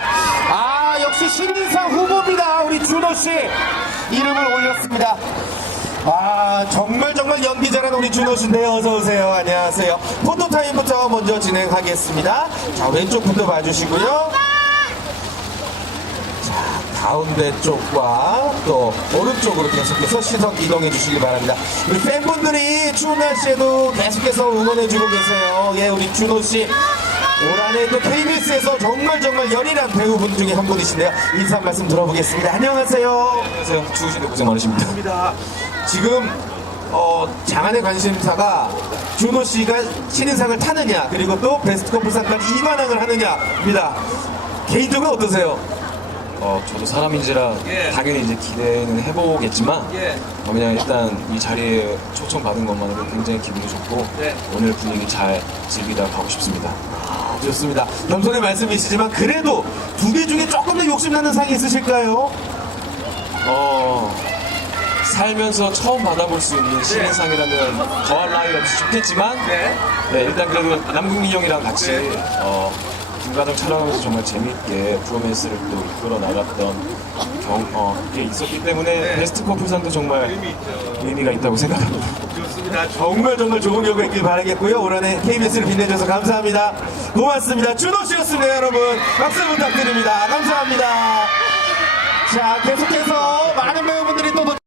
아 역시 신인상 후보입니다. 우리 준호 씨. 이름을 올렸습니다. 아 정말 정말 연기 잘하는 우리 준호 씨인데요 어서 오세요. 안녕하세요. 포토 타임부터 먼저 진행하겠습니다. 자 왼쪽부터 봐주시고요. 자 가운데 쪽과 또 오른쪽으로 계속해서 시선 이동해 주시기 바랍니다. 우리 팬분들이 추운 날씨에도 계속해서 응원해 주고 계세요. 예 우리 준호 씨 올 한해 또 KBS에서 정말 정말 열일한 배우분 중에 한 분이신데요. 인사 한 말씀 들어보겠습니다. 안녕하세요. 안녕하세요. 추우신데 고생 많으십니다. 입니다. 지금 어, 장안의 관심사가 준호 씨가 신인상을 타느냐 그리고 또 베스트 커플상까지 2관왕을 하느냐입니다. 개인적으로 어떠세요? 어, 저도 사람인지라 당연히 이제 기대는 해보겠지만 어, 그냥 일단 이 자리에 초청받은 것만으로 굉장히 기분이 좋고 오늘 분위기 잘 즐기다 가고 싶습니다. 아, 좋습니다. 겸손의 말씀이시지만 그래도 두 개 중에 조금 더 욕심나는 상이 있으실까요? 어, 살면서 처음 받아볼 수 있는 신인상이라면 더할 나위 없이 좋겠지만 네, 일단 그래도 남궁민 형이랑 같이 어, 김가정 촬영하면서 정말 재밌게 프로맨스를 또 이끌어 나갔던 경, 어, 게 있었기 때문에 베스트 커플상도 정말 의미가 있다고 생각합니다. 좋습니다. 정말 정말 좋은 결과 있길 바라겠고요. 올 한해 KBS를 빛내줘서 감사합니다. 고맙습니다. 준호 씨였습니다, 여러분. 박수 부탁드립니다. 감사합니다. 자, 계속해서